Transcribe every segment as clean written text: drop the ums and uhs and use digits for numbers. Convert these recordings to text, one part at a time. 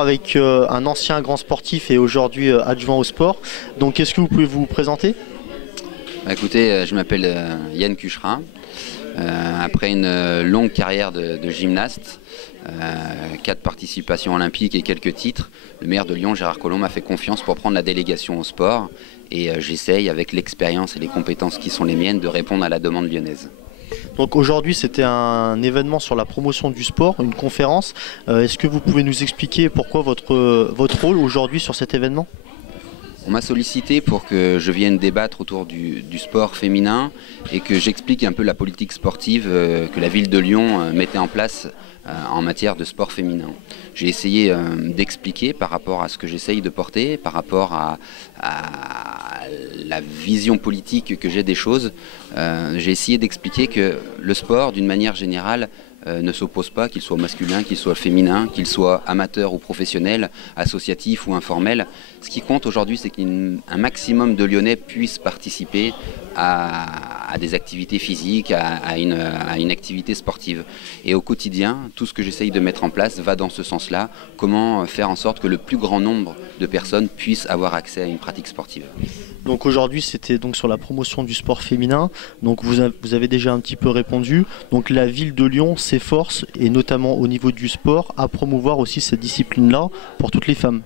avec un ancien grand sportif et aujourd'hui adjoint au sport. Donc est-ce que vous pouvez vous présenter? Écoutez, je m'appelle Yann Cucherin. Après une longue carrière de gymnaste, 4 participations olympiques et quelques titres, le maire de Lyon, Gérard Collomb, m'a fait confiance pour prendre la délégation au sport. Et j'essaye, avec l'expérience et les compétences qui sont les miennes, de répondre à la demande lyonnaise. Donc aujourd'hui c'était un événement sur la promotion du sport, une conférence. Est-ce que vous pouvez nous expliquer pourquoi votre rôle aujourd'hui sur cet événement? On m'a sollicité pour que je vienne débattre autour du sport féminin et que j'explique un peu la politique sportive que la ville de Lyon mettait en place en matière de sport féminin. J'ai essayé d'expliquer par rapport à ce que j'essaye de porter, par rapport à la vision politique que j'ai des choses. J'ai essayé d'expliquer que le sport, d'une manière générale, ne s'oppose pas, qu'il soit masculin, qu'il soit féminin, qu'il soit amateur ou professionnel, associatif ou informel. Ce qui compte aujourd'hui, c'est qu'un maximum de Lyonnais puissent participer à des activités physiques, à une activité sportive. Et au quotidien, tout ce que j'essaye de mettre en place va dans ce sens-là. Comment faire en sorte que le plus grand nombre de personnes puissent avoir accès à une pratique sportive. Donc aujourd'hui c'était donc sur la promotion du sport féminin. Donc vous avez déjà un petit peu répondu. Donc la ville de Lyon s'efforce, et notamment au niveau du sport, à promouvoir aussi cette discipline-là pour toutes les femmes.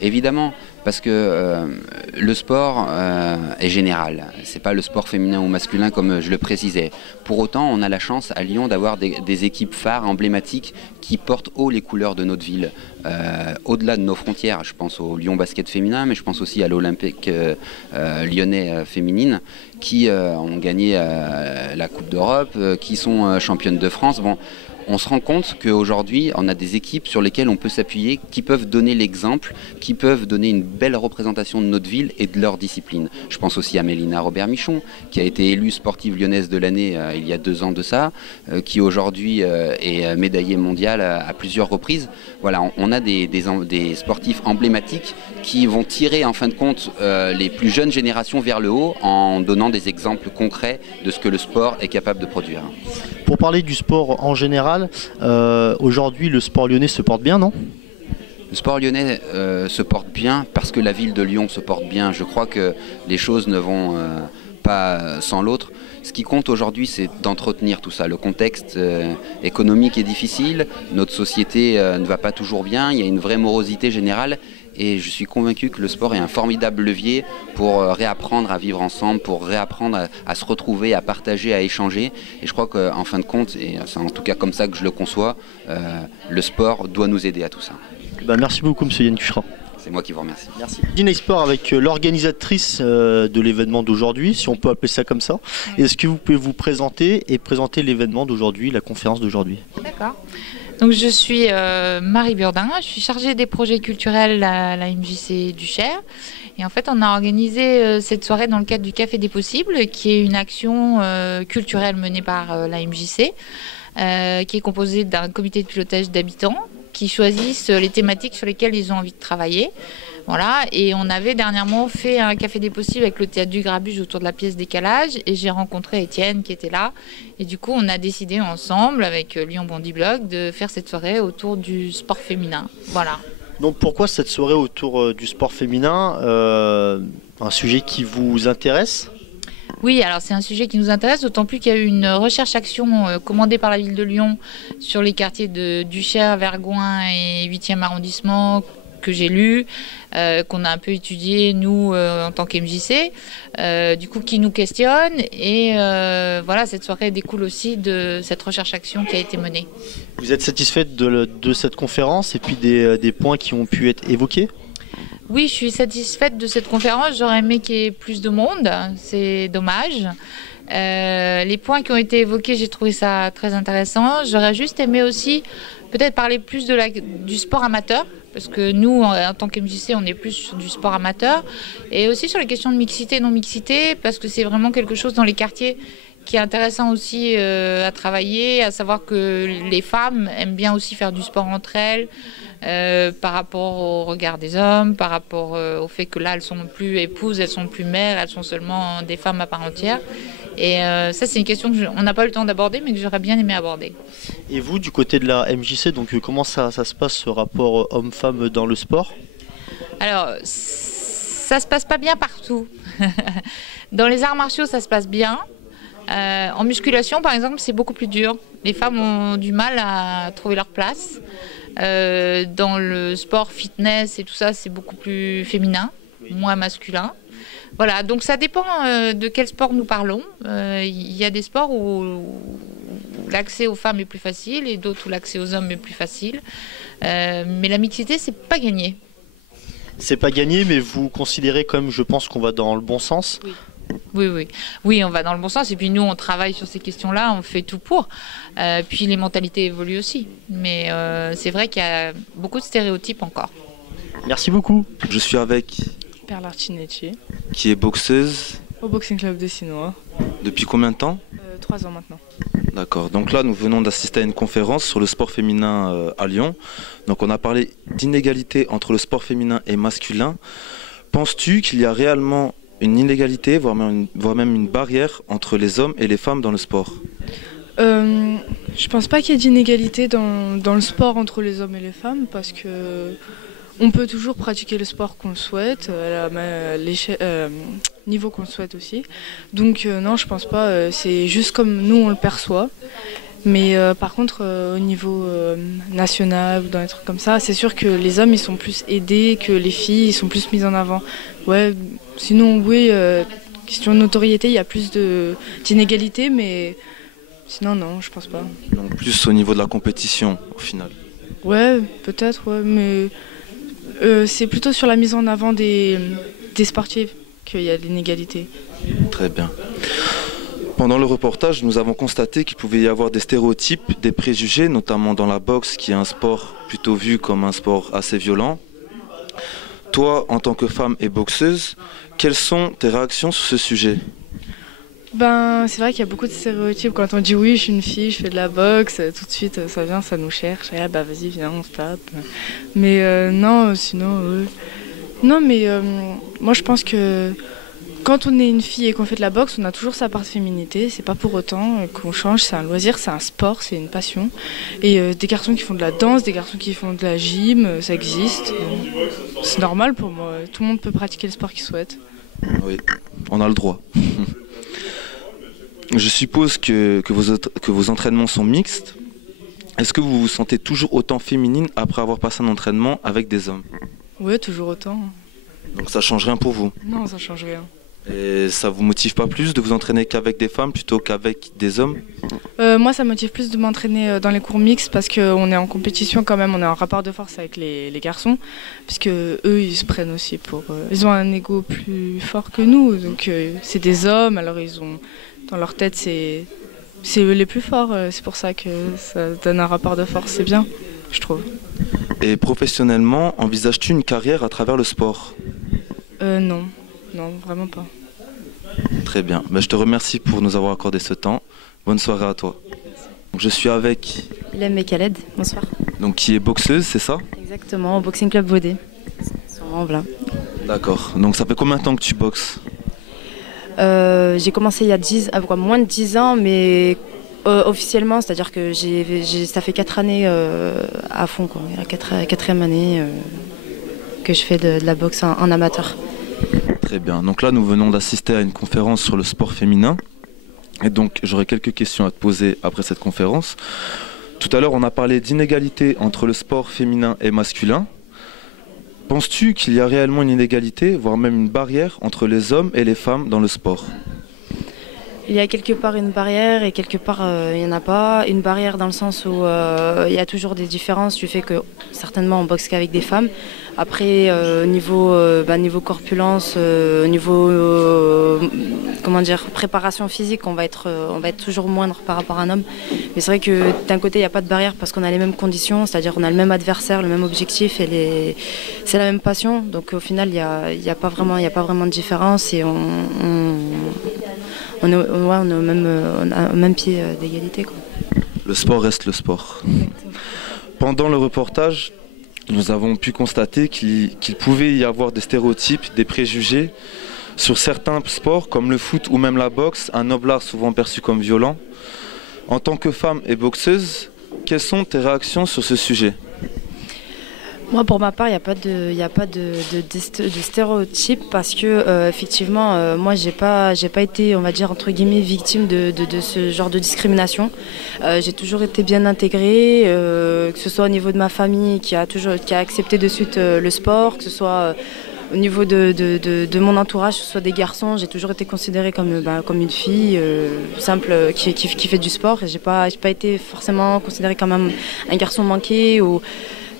Évidemment, parce que le sport est général. C'est pas le sport féminin ou masculin comme je le précisais. Pour autant, on a la chance à Lyon d'avoir des équipes phares emblématiques qui portent haut les couleurs de notre ville, au-delà de nos frontières. Je pense au Lyon Basket féminin, mais je pense aussi à l'Olympique lyonnais féminine, qui ont gagné la Coupe d'Europe, qui sont championnes de France. Bon, on se rend compte qu'aujourd'hui, on a des équipes sur lesquelles on peut s'appuyer, qui peuvent donner l'exemple, qui peuvent donner une belle représentation de notre ville et de leur discipline. Je pense aussi à Mélina Robert-Michon, qui a été élue sportive lyonnaise de l'année il y a 2 ans de ça, qui aujourd'hui est médaillée mondiale à plusieurs reprises. Voilà, on a des sportifs emblématiques qui vont tirer en fin de compte les plus jeunes générations vers le haut en donnant des exemples concrets de ce que le sport est capable de produire. Pour parler du sport en général, aujourd'hui le sport lyonnais se porte bien, non? Le sport lyonnais se porte bien parce que la ville de Lyon se porte bien. Je crois que les choses ne vont pas sans l'autre. Ce qui compte aujourd'hui, c'est d'entretenir tout ça. Le contexte économique est difficile, notre société ne va pas toujours bien, il y a une vraie morosité générale. Et je suis convaincu que le sport est un formidable levier pour réapprendre à vivre ensemble, pour réapprendre à se retrouver, à partager, à échanger. Et je crois qu'en fin de compte, et c'est en tout cas comme ça que je le conçois, le sport doit nous aider à tout ça. Merci beaucoup, monsieur Yann Cucherin. C'est moi qui vous remercie. Merci. Dîner Sport avec l'organisatrice de l'événement d'aujourd'hui, si on peut appeler ça comme ça. Est-ce que vous pouvez vous présenter et présenter l'événement d'aujourd'hui, la conférence d'aujourd'hui? D'accord. Donc je suis Marie Burdin, je suis chargée des projets culturels à la MJC du Cher. Et en fait, on a organisé cette soirée dans le cadre du Café des Possibles, qui est une action culturelle menée par la MJC, qui est composée d'un comité de pilotage d'habitants qui choisissent les thématiques sur lesquelles ils ont envie de travailler. Voilà, et on avait dernièrement fait un Café des Possibles avec le Théâtre du Grabuge autour de la pièce Décalage, et j'ai rencontré Étienne qui était là, et du coup on a décidé ensemble avec Lyon Bondy Blog de faire cette soirée autour du sport féminin. Voilà. Donc pourquoi cette soirée autour du sport féminin, un sujet qui vous intéresse? Oui, alors c'est un sujet qui nous intéresse, d'autant plus qu'il y a eu une recherche-action commandée par la ville de Lyon sur les quartiers du Cher, Vergoing et 8e arrondissement, que j'ai lu, qu'on a un peu étudié nous en tant qu'MJC, du coup qui nous questionne, et voilà, cette soirée découle aussi de cette recherche-action qui a été menée. Vous êtes satisfaite de cette conférence et puis des points qui ont pu être évoqués? Oui, je suis satisfaite de cette conférence, j'aurais aimé qu'il y ait plus de monde, c'est dommage. Les points qui ont été évoqués, j'ai trouvé ça très intéressant. J'aurais juste aimé aussi peut-être parler plus du sport amateur, parce que nous, en tant qu'MJC, on est plus sur du sport amateur, et aussi sur les questions de mixité, non-mixité, parce que c'est vraiment quelque chose dans les quartiers qui est intéressant aussi à travailler, à savoir que les femmes aiment bien aussi faire du sport entre elles, par rapport au regard des hommes, par rapport au fait que là, elles sont plus épouses, elles sont plus mères, elles sont seulement des femmes à part entière. Et ça, c'est une question qu'on n'a pas eu le temps d'aborder, mais que j'aurais bien aimé aborder. Et vous, du côté de la MJC, donc comment ça se passe ce rapport homme-femme dans le sport? Alors, ça se passe pas bien partout. Dans les arts martiaux, ça se passe bien. En musculation, par exemple, c'est beaucoup plus dur. Les femmes ont du mal à trouver leur place. Dans le sport fitness et tout ça, c'est beaucoup plus féminin, moins masculin. Voilà, donc ça dépend de quel sport nous parlons. Il y a des sports où l'accès aux femmes est plus facile et d'autres où l'accès aux hommes est plus facile. Mais la mixité, c'est pas gagné. C'est pas gagné, mais vous considérez quand même, je pense qu'on va dans le bon sens. Oui, on va dans le bon sens. Et puis nous, on travaille sur ces questions-là, on fait tout pour. Puis les mentalités évoluent aussi. Mais c'est vrai qu'il y a beaucoup de stéréotypes encore. Merci beaucoup. Je suis avec Perla Arcinetti, qui est boxeuse. au Boxing Club de Sinois. Depuis combien de temps? 3 ans maintenant. D'accord. Donc là, nous venons d'assister à une conférence sur le sport féminin à Lyon. Donc on a parlé d'inégalité entre le sport féminin et masculin. Penses-tu qu'il y a réellement une inégalité, voire même une barrière entre les hommes et les femmes dans le sport? Je pense pas qu'il y ait d'inégalité dans le sport entre les hommes et les femmes parce que on peut toujours pratiquer le sport qu'on souhaite, à niveau qu'on souhaite aussi. Donc non, je pense pas. C'est juste comme nous on le perçoit. Mais par contre, au niveau national ou dans des trucs comme ça, c'est sûr que les hommes ils sont plus aidés, que les filles ils sont plus mises en avant. Ouais. Sinon, oui, question de notoriété, il y a plus d'inégalité, mais sinon non, je pense pas. Donc plus au niveau de la compétition, au final. Ouais, peut-être, ouais, mais c'est plutôt sur la mise en avant des sportifs qu'il y a de l'inégalité. Très bien. Pendant le reportage, nous avons constaté qu'il pouvait y avoir des stéréotypes, des préjugés, notamment dans la boxe, qui est un sport plutôt vu comme un sport assez violent. Toi, en tant que femme et boxeuse, quelles sont tes réactions sur ce sujet? Ben, c'est vrai qu'il y a beaucoup de stéréotypes. Quand on dit oui, je suis une fille, je fais de la boxe, tout de suite ça vient, ça nous cherche. Ah bah vas-y, viens, on se tape. Mais non, sinon, non, mais moi je pense que quand on est une fille et qu'on fait de la boxe, on a toujours sa part de féminité. C'est pas pour autant qu'on change. C'est un loisir, c'est un sport, c'est une passion. Et des garçons qui font de la danse, des garçons qui font de la gym, ça existe. C'est normal pour moi. Tout le monde peut pratiquer le sport qu'il souhaite. Oui, on a le droit. Je suppose que vos entraînements sont mixtes. Est-ce que vous vous sentez toujours autant féminine après avoir passé un entraînement avec des hommes? Oui, toujours autant. Donc ça change rien pour vous? Non, ça change rien. Et ça vous motive pas plus de vous entraîner qu'avec des femmes plutôt qu'avec des hommes? Moi, ça me motive plus de m'entraîner dans les cours mixtes parce qu'on est en compétition quand même, on est en rapport de force avec les garçons, puisque eux, ils se prennent aussi pour... ils ont un ego plus fort que nous, donc c'est des hommes, alors ils ont... Dans leur tête, c'est eux les plus forts, c'est pour ça que ça donne un rapport de force, c'est bien, je trouve. Et professionnellement, envisages-tu une carrière à travers le sport? Non, vraiment pas. Très bien. Je te remercie pour nous avoir accordé ce temps. Bonne soirée à toi. Donc, je suis avec... Ilham Mekaled, bonsoir. Donc qui est boxeuse, c'est ça? Exactement, au Boxing Club Vaudé, sur Ramblin. D'accord. Donc ça fait combien de temps que tu boxes? J'ai commencé il y a moins de 10 ans, mais officiellement, c'est-à-dire que ça fait 4 années à fond, quoi. La quatrième année que je fais de la boxe en amateur. Très bien. Donc là, nous venons d'assister à une conférence sur le sport féminin. Et donc, j'aurais quelques questions à te poser après cette conférence. Tout à l'heure, on a parlé d'inégalité entre le sport féminin et masculin. Penses-tu qu'il y a réellement une inégalité, voire même une barrière entre les hommes et les femmes dans le sport? Il y a quelque part une barrière et quelque part il n'y en a pas. Une barrière dans le sens où il y a toujours des différences du fait que certainement on boxe qu'avec des femmes. Après niveau corpulence, niveau préparation physique, on va être toujours moindre par rapport à un homme. Mais c'est vrai que d'un côté il n'y a pas de barrière parce qu'on a les mêmes conditions, c'est-à-dire on a le même adversaire, le même objectif et c'est la même passion. Donc au final il n'y a pas vraiment de différence et on a au même pied d'égalité, quoi. Le sport reste le sport. Exactement. Pendant le reportage, nous avons pu constater qu'il pouvait y avoir des stéréotypes, des préjugés sur certains sports comme le foot ou même la boxe, un noble art souvent perçu comme violent. En tant que femme et boxeuse, quelles sont tes réactions sur ce sujet? Moi, pour ma part, il n'y a pas de stéréotype parce que, effectivement, moi, j'ai pas été, on va dire, entre guillemets, victime de ce genre de discrimination. J'ai toujours été bien intégrée, que ce soit au niveau de ma famille qui a accepté de suite le sport, que ce soit au niveau de mon entourage, que ce soit des garçons, j'ai toujours été considérée comme une fille simple qui fait du sport. J'ai pas été forcément considérée comme un garçon manqué ou...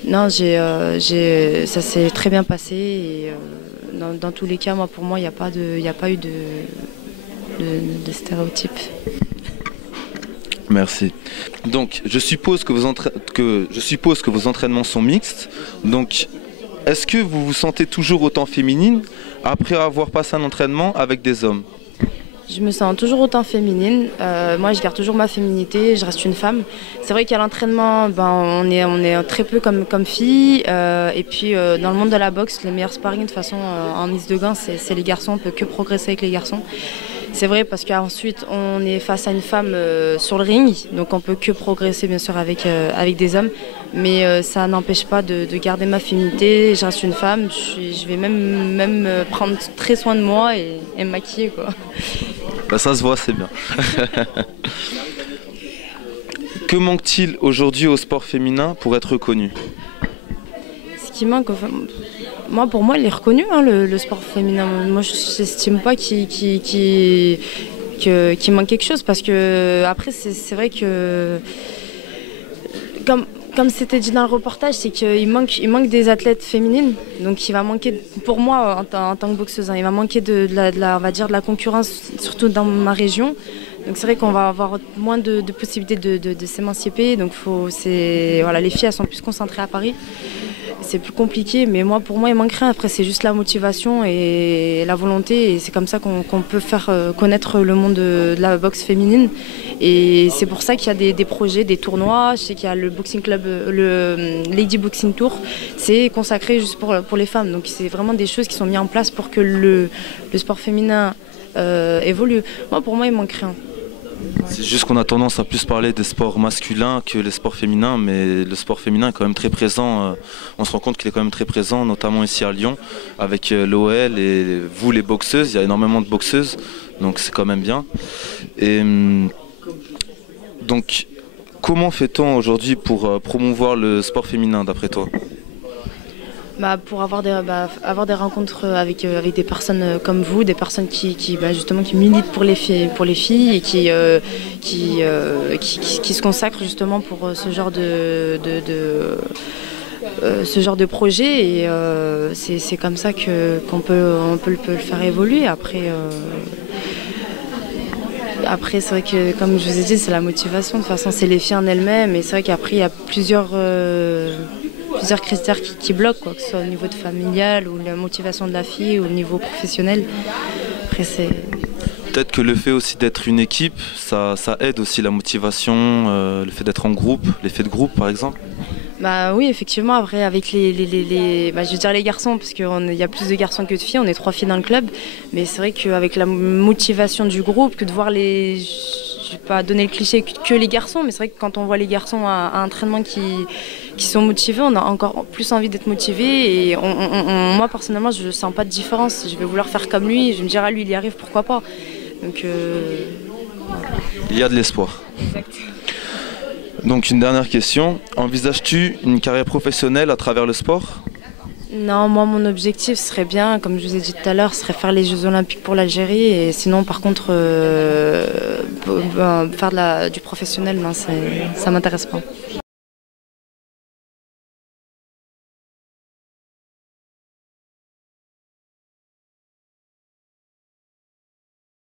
Non, ça s'est très bien passé et dans tous les cas, pour moi, il n'y a pas eu de stéréotype. Merci. Donc, je suppose que vos entraînements sont mixtes. Donc, est-ce que vous vous sentez toujours autant féminine après avoir passé un entraînement avec des hommes? Je me sens toujours autant féminine. Moi, je garde toujours ma féminité. Je reste une femme. C'est vrai qu'à l'entraînement, on est très peu comme filles. Et puis, dans le monde de la boxe, les meilleurs sparring, de toute façon, en mise de gants, c'est les garçons. On ne peut que progresser avec les garçons. C'est vrai parce qu'ensuite, on est face à une femme sur le ring. Donc, on ne peut que progresser, bien sûr, avec des hommes. Mais ça n'empêche pas de garder ma féminité. Je reste une femme. Je vais même prendre très soin de moi et me maquiller, quoi. Ça se voit, c'est bien. Que manque-t-il aujourd'hui au sport féminin pour être reconnu? Ce qui manque, pour moi, il est reconnu, hein, le sport féminin. Moi, je n'estime pas qu'il manque quelque chose parce que après, c'est vrai que comme c'était dit dans le reportage, c'est qu'il manque des athlètes féminines. Donc il va manquer, pour moi en tant que boxeuse, hein, il va manquer on va dire de la concurrence, surtout dans ma région. Donc c'est vrai qu'on va avoir moins de possibilités de s'émanciper. Donc les filles elles sont plus concentrées à Paris. C'est plus compliqué, mais pour moi il manque rien. Après c'est juste la motivation et la volonté. Et c'est comme ça qu'on peut faire connaître le monde de la boxe féminine. Et c'est pour ça qu'il y a des projets, des tournois. Je sais qu'il y a le boxing club, le Lady Boxing Tour. C'est consacré juste pour les femmes. Donc c'est vraiment des choses qui sont mises en place pour que le sport féminin évolue. Pour moi il manque rien. C'est juste qu'on a tendance à plus parler des sports masculins que les sports féminins, mais le sport féminin est quand même très présent. On se rend compte qu'il est quand même très présent, notamment ici à Lyon, avec l'OL et vous les boxeuses. Il y a énormément de boxeuses, donc c'est quand même bien. Et donc, comment fait-on aujourd'hui pour promouvoir le sport féminin d'après toi? Pour avoir des rencontres avec des personnes comme vous, des personnes qui militent pour les filles et qui se consacrent justement pour ce genre de projet. Et c'est comme ça qu'on peut le faire évoluer. Après, c'est vrai que, comme je vous ai dit, c'est la motivation. De toute façon, c'est les filles en elles-mêmes. Et c'est vrai qu'après, il y a plusieurs critères qui bloquent, quoi, que ce soit au niveau de familial ou la motivation de la fille ou au niveau professionnel. Après, c'est... Peut-être que le fait aussi d'être une équipe, ça aide aussi la motivation, le fait d'être en groupe, l'effet de groupe par exemple. Oui, effectivement, après avec je veux dire les garçons, parce qu'il y a plus de garçons que de filles, on est 3 filles dans le club, mais c'est vrai qu'avec la motivation du groupe, que de voir je ne vais pas donner le cliché que les garçons, mais c'est vrai que quand on voit les garçons à entraînement qui sont motivés, on a encore plus envie d'être motivés. Et moi, personnellement, je ne sens pas de différence. Je vais vouloir faire comme lui, je vais me dire, lui, il y arrive, pourquoi pas. Donc, il y a de l'espoir. Exact. Donc, une dernière question. Envisages-tu une carrière professionnelle à travers le sport ? Non, moi, mon objectif serait bien, comme je vous ai dit tout à l'heure, serait faire les Jeux Olympiques pour l'Algérie. Et sinon, par contre, faire du professionnel, non, ça ne m'intéresse pas.